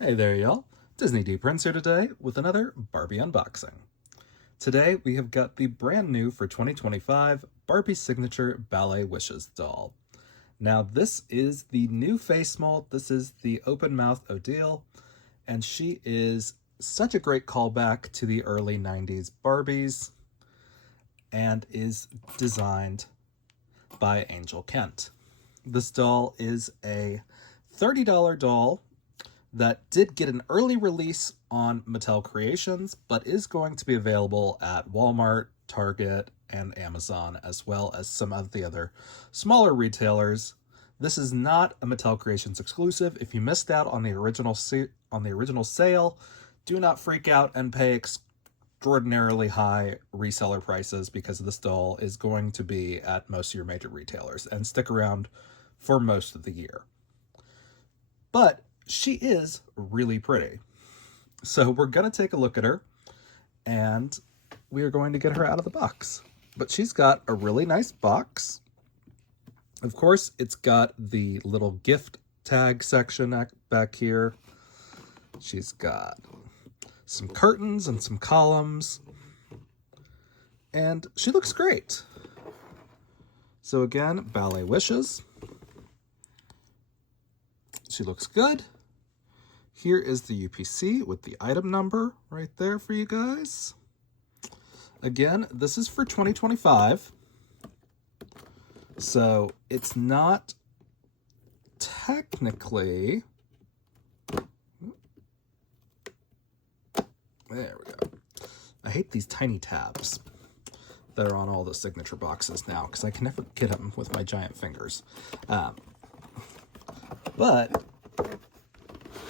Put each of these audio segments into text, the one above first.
Hey there, y'all. Disney D Prince here today with another Barbie unboxing. Today we have got the brand new for 2025 Barbie Signature Ballet Wishes doll. Now this is the new face mold. This is the open mouth Odile, and she is such a great callback to the early 90s Barbies and is designed by Angel Kent. This doll is a $30 doll that did get an early release on Mattel Creations, but is going to be available at Walmart, Target, and Amazon, as well as some of the other smaller retailers. This is not a Mattel Creations exclusive. If you missed out on the original sale, do not freak out and pay extraordinarily high reseller prices, because this doll is going to be at most of your major retailers and stick around for most of the year. But she is really pretty. So we're going to take a look at her, and we are going to get her out of the box. But she's got a really nice box. Of course, it's got the little gift tag section back here. She's got some curtains and some columns. And she looks great. So again, Ballet Wishes. She looks good. Here is the UPC with the item number right there for you guys. Again, this is for 2025. So it's not technically... There we go. I hate these tiny tabs that are on all the signature boxes now, because I can never get them with my giant fingers. But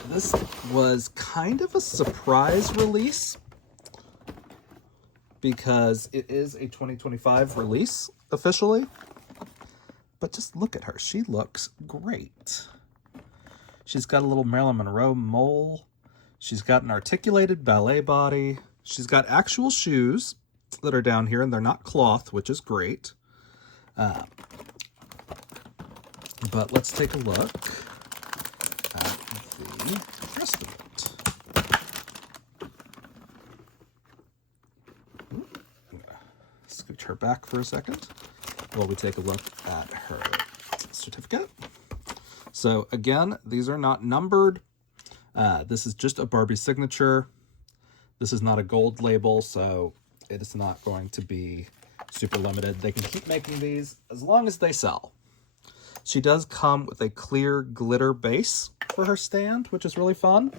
this was kind of a surprise release, because it is a 2025 release officially. But just look at her. She looks great. She's got a little Marilyn Monroe mole. She's got an articulated ballet body. She's got actual shoes that are down here, and they're not cloth, which is great. But let's take a look at the rest of it. I'm gonna scooch her back for a second while we take a look at her certificate. So again, these are not numbered. This is just a Barbie signature. This is not a gold label, so it is not going to be super limited. They can keep making these as long as they sell. She does come with a clear glitter base for her stand, which is really fun.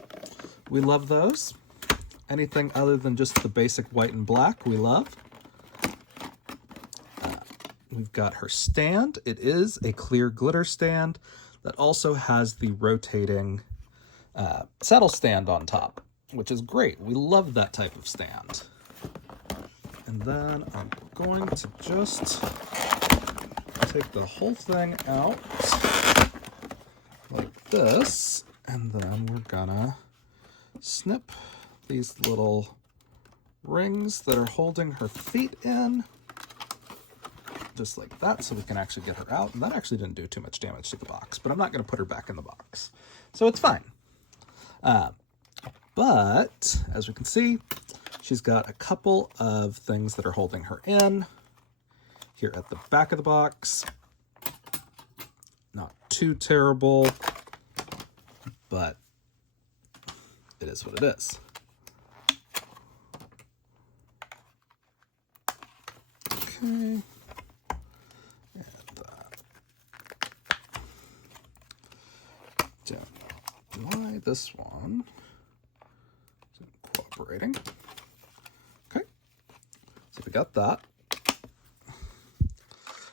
We love those. Anything other than just the basic white and black, we love. We've got her stand. It is a clear glitter stand that also has the rotating saddle stand on top, which is great. We love that type of stand. And then I'm going to just take the whole thing out like this, and then we're gonna snip these little rings that are holding her feet in, just like that, so we can actually get her out. And that actually didn't do too much damage to the box, but I'm not going to put her back in the box, so it's fine. But as we can see, she's got a couple of things that are holding her in here at the back of the box. Not too terrible, but it is what it is. Okay. Don't know why this one isn't cooperating. Okay, so we got that.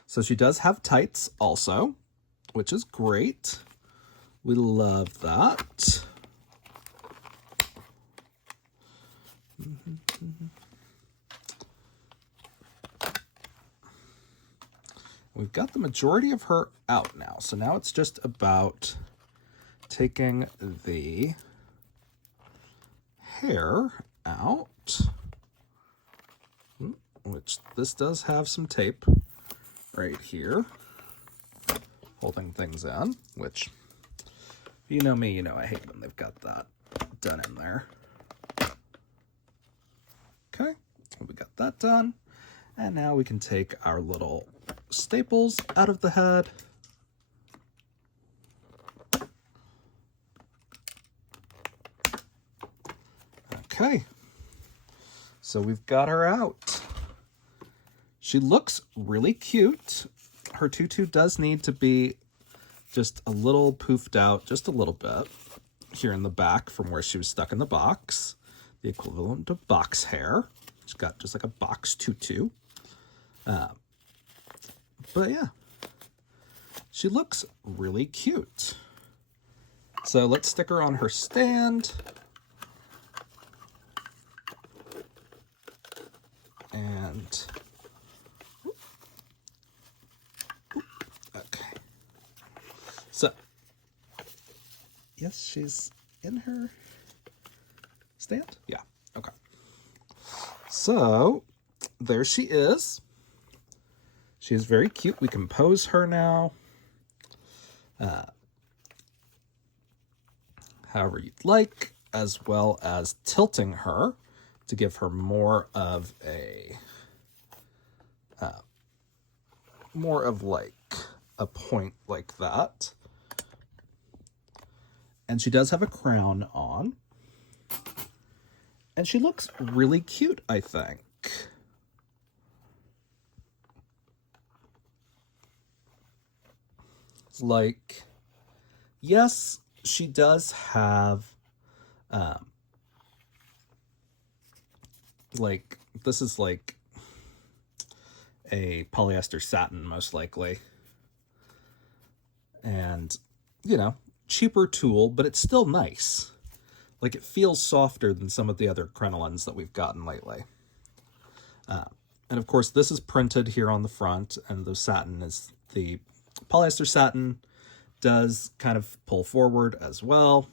So she does have tights also, which is great. We love that. We've got the majority of her out now, so now it's just about taking the hair out, which this does have some tape right here holding things in, which, if you know me, you know I hate when they've got that. done in there. Okay, we got that done. And now we can take our little staples out of the head. Okay, so we've got her out. She looks really cute. Her tutu does need to be just a little poofed out, just a little bit, here in the back from where she was stuck in the box. The equivalent of box hair. She's got just like a box tutu. But yeah, she looks really cute. So let's stick her on her stand. And okay. So yes, she's in her stand. Yeah. Okay. So there she is. She is very cute. We can pose her now. However you'd like, as well as tilting her to give her more of a, like a point like that. And she does have a crown on. And she looks really cute, I think. Like, yes, she does have, like, this is like a polyester satin, most likely. And, you know, cheaper tulle, but it's still nice. Like, it feels softer than some of the other crinolines that we've gotten lately. And of course, this is printed here on the front, and the satin is the polyester satin does kind of pull forward as well.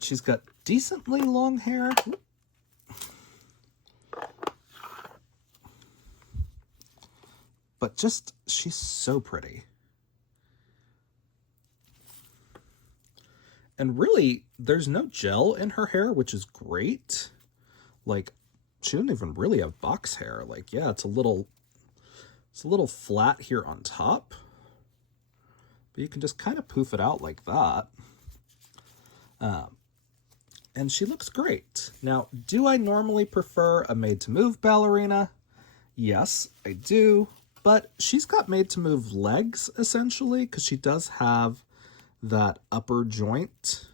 She's got decently long hair. But just, she's so pretty. And really, there's no gel in her hair, which is great. Like, she doesn't even really have box hair. Like, yeah, it's a little flat here on top. But you can just kind of poof it out like that. And she looks great. Now, do I normally prefer a made-to-move ballerina? Yes, I do. But she's got made-to-move legs, essentially, because she does have that upper joint.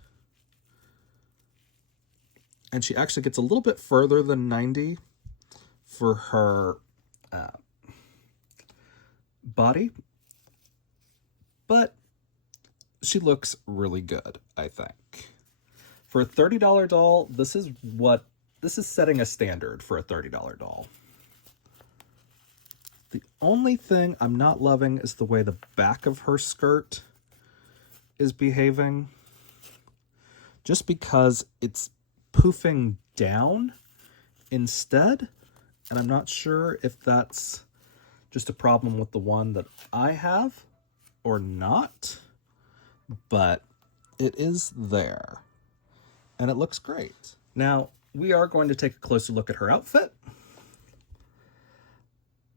And she actually gets a little bit further than 90 for her body. But she looks really good, I think. For a $30 doll, this is setting a standard for a $30 doll. The only thing I'm not loving is the way the back of her skirt is behaving. Just because it's poofing down instead. And I'm not sure if that's just a problem with the one that I have or not. But it is there. And it looks great. Now, we are going to take a closer look at her outfit.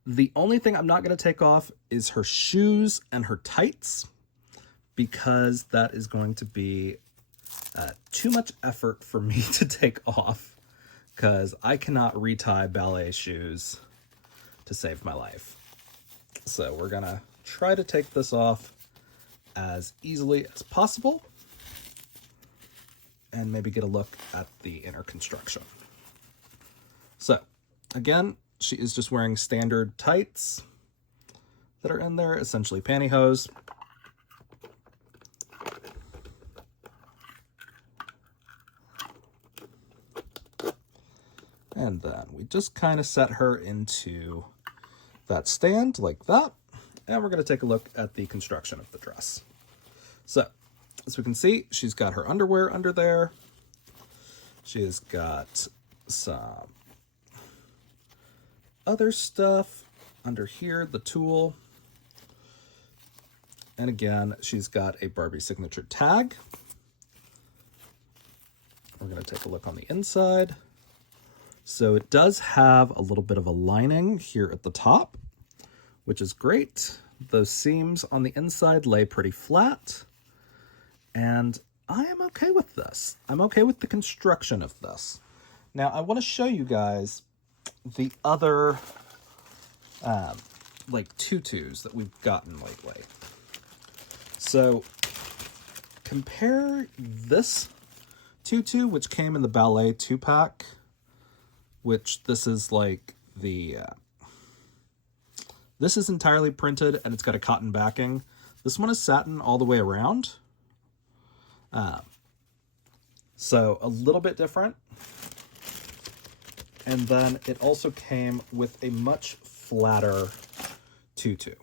The only thing I'm not going to take off is her shoes and her tights, because that is going to be too much effort for me to take off, because I cannot retie ballet shoes to save my life. So we're going to try to take this off as easily as possible and maybe get a look at the inner construction. So, again, she is just wearing standard tights that are in there, essentially pantyhose. And then we just kind of set her into that stand like that. And we're going to take a look at the construction of the dress. So, as we can see, she's got her underwear under there. She has got some other stuff under here, the tulle. And again, she's got a Barbie signature tag. We're going to take a look on the inside. So it does have a little bit of a lining here at the top, which is great. Those seams on the inside lay pretty flat, and I am okay with this. I'm okay with the construction of this. Now, I want to show you guys the other like tutus that we've gotten lately. So compare this tutu, which came in the Ballet 2-pack, which this is like the this is entirely printed and it's got a cotton backing. This one is satin all the way around. So a little bit different. And then it also came with a much flatter tutu.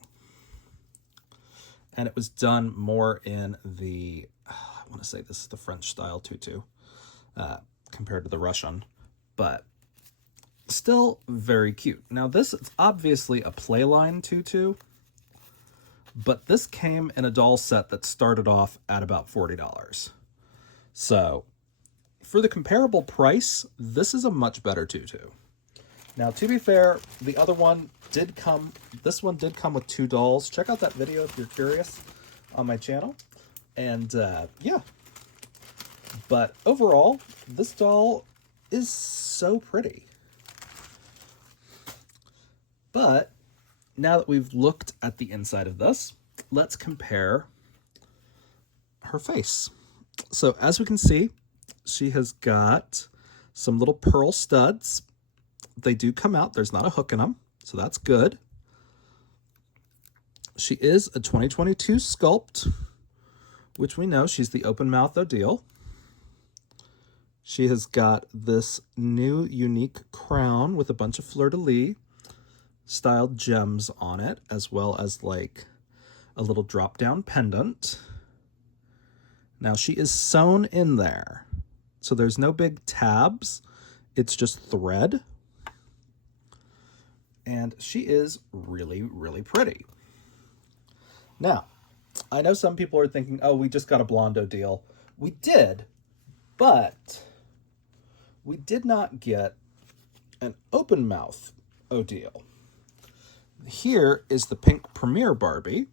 And it was done more in the, I want to say this is the French style tutu compared to the Russian, but still very cute. Now this is obviously a playline tutu, but this came in a doll set that started off at about $40. So for the comparable price, this is a much better tutu. Now, to be fair, the other one did come, this one did come with 2 dolls. Check out that video if you're curious on my channel. And yeah, but overall, this doll is so pretty. But now that we've looked at the inside of this, let's compare her face. So as we can see, she has got some little pearl studs. They do come out. There's not a hook in them, so that's good. She is a 2022 sculpt, which we know she's the open mouth Odile. She has got this new unique crown with a bunch of fleur-de-lis styled gems on it, as well as like a little drop-down pendant. Now she is sewn in there, so there's no big tabs. It's just thread. And she is really, really pretty. Now, I know some people are thinking, oh, we just got a blonde Odile. We did, but we did not get an open mouth Odile. Here is the pink Premier Barbie,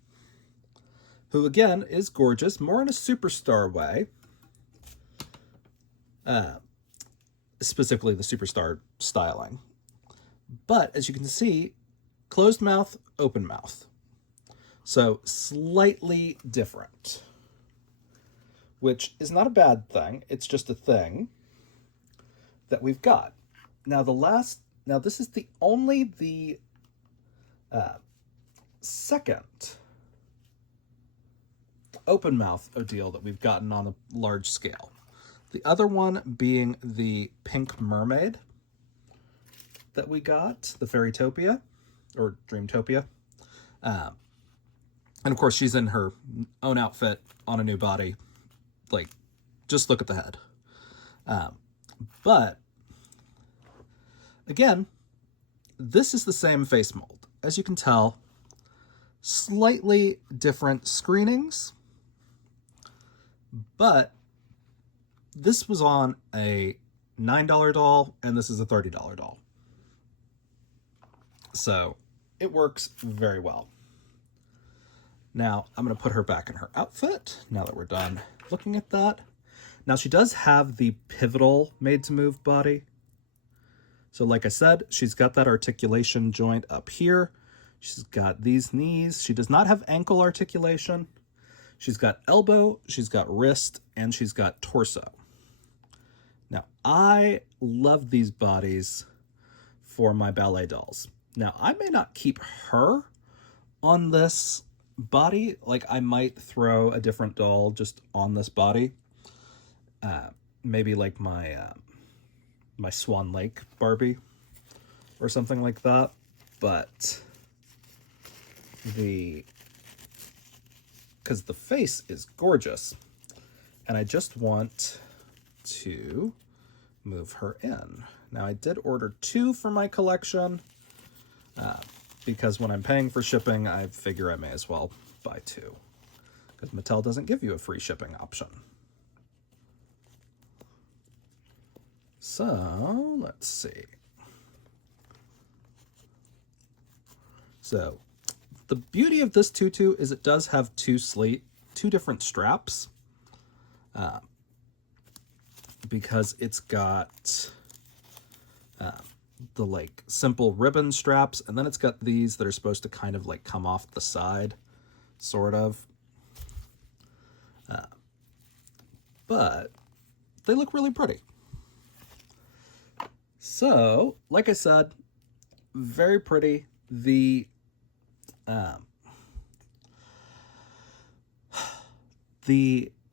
who again is gorgeous, more in a superstar way. Specifically the superstar styling. But as you can see, closed mouth, open mouth. So slightly different, which is not a bad thing. It's just a thing that we've got. Now this is the second open mouth Odile that we've gotten on a large scale. The other one being the Pink Mermaid that we got, the Fairytopia, or Dreamtopia. And of course, she's in her own outfit on a new body. Like, just look at the head. But, again, this is the same face mold. As you can tell, slightly different screenings, but this was on a $9 doll, and this is a $30 doll. So it works very well. Now I'm going to put her back in her outfit now that we're done looking at that. Now she does have the pivotal made to move body. So like I said, she's got that articulation joint up here. She's got these knees. She does not have ankle articulation. She's got elbow, she's got wrist, and she's got torso. Now I love these bodies for my ballet dolls. Now, I may not keep her on this body. Like, I might throw a different doll just on this body. Maybe like my my Swan Lake Barbie or something like that. But because the face is gorgeous, and I just want to move her in. Now, I did order 2 for my collection. Because when I'm paying for shipping, I figure I may as well buy 2. Because Mattel doesn't give you a free shipping option. So, let's see. So, the beauty of this tutu is it does have two different straps. Because it's got the like simple ribbon straps, and then it's got these that are supposed to kind of like come off the side, sort of. But they look really pretty. So, like I said, very pretty. The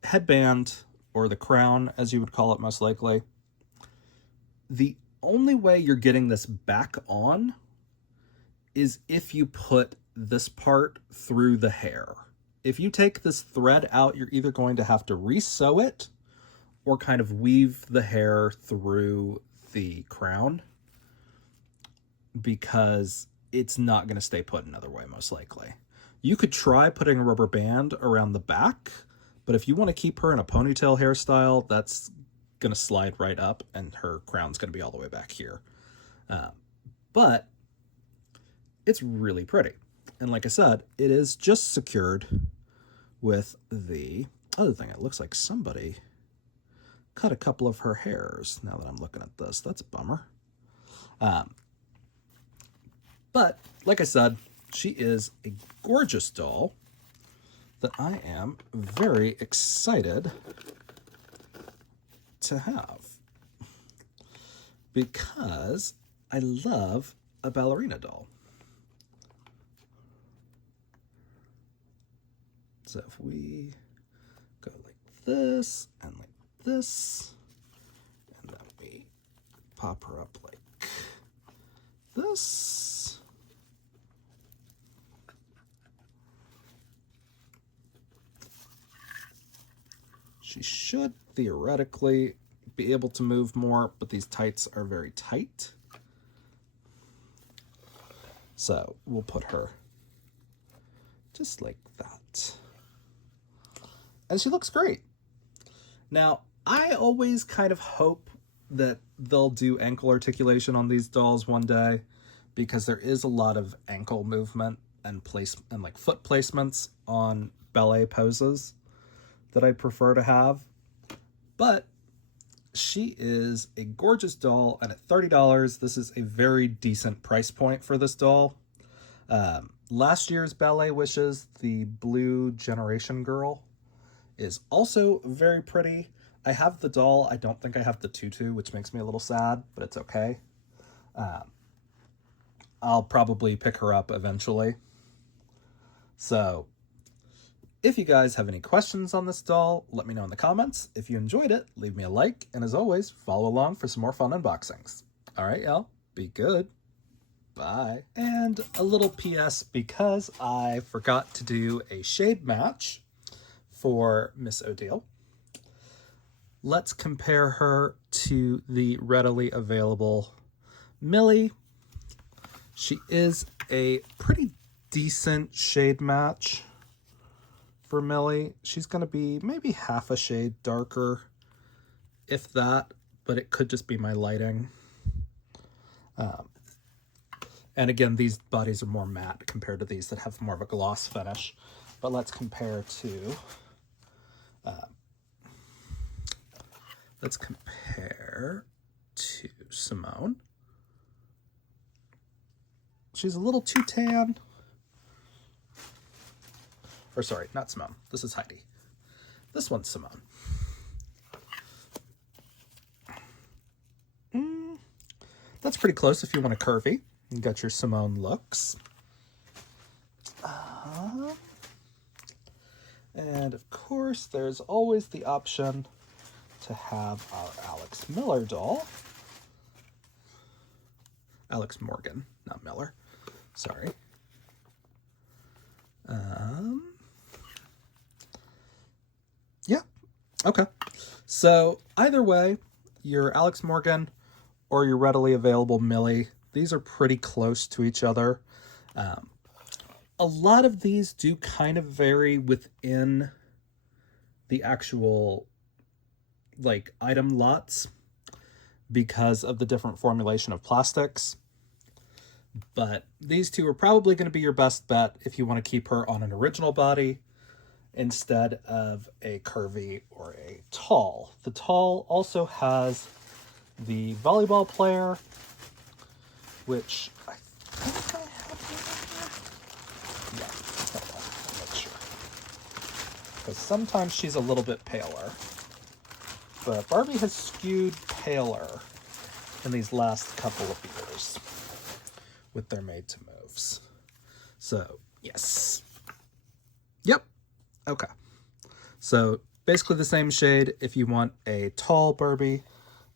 headband, or the crown, as you would call it most likely, the only way you're getting this back on is if you put this part through the hair. If you take this thread out, you're either going to have to re-sew it or kind of weave the hair through the crown, because it's not going to stay put another way, most likely. You could try putting a rubber band around the back, but if you want to keep her in a ponytail hairstyle, that's going to slide right up and her crown's going to be all the way back here. But it's really pretty. And like I said, it is just secured with the other thing. It looks like somebody cut a couple of her hairs now that I'm looking at this. That's a bummer. But like I said, she is a gorgeous doll that I am very excited to have, because I love a ballerina doll. So if we go like this and like this, and then we pop her up like this, she should theoretically be able to move more, but these tights are very tight. So we'll put her just like that. And she looks great. Now, I always kind of hope that they'll do ankle articulation on these dolls one day, because there is a lot of ankle movement and like foot placements on ballet poses that I prefer to have. But she is a gorgeous doll, and at $30, this is a very decent price point for this doll. Last year's Ballet Wishes, the Blue Generation Girl, is also very pretty. I have the doll. I don't think I have the tutu, which makes me a little sad, but it's okay. I'll probably pick her up eventually. So if you guys have any questions on this doll, let me know in the comments. If you enjoyed it, leave me a like, and as always, follow along for some more fun unboxings. All right, y'all, be good. Bye. And a little PS, because I forgot to do a shade match for Miss Odile. Let's compare her to the readily available Millie. She is a pretty decent shade match for Millie. She's going to be maybe half a shade darker, if that, but it could just be my lighting. And again, these bodies are more matte compared to these that have more of a gloss finish. But let's compare to Simone. She's a little too tan. Or sorry, not Simone. This is Heidi. This one's Simone. That's pretty close if you want a curvy. You got your Simone looks. And of course, there's always the option to have our Alex Miller doll. Alex Morgan, not Miller. Sorry. Yeah. Okay. So either way, your Alex Morgan or your readily available Millie, these are pretty close to each other. A lot of these do kind of vary within the actual like item lots. because of the different formulation of plastics. But these two are probably going to be your best bet if you want to keep her on an original body instead of a curvy or a tall. The tall also has the volleyball player, which I think I have here. Yeah, hold on, I'll make sure. Because sometimes she's a little bit paler. But Barbie has skewed paler in these last couple of years with their made to moves. So, yes. Yep. Okay. So, basically the same shade. If you want a tall Barbie,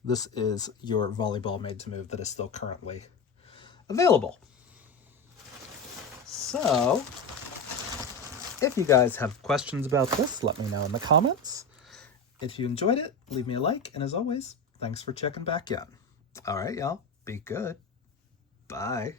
this is your volleyball made to move that is still currently available. So, if you guys have questions about this, let me know in the comments. If you enjoyed it, leave me a like, and as always, thanks for checking back in. All right, y'all, be good. Bye.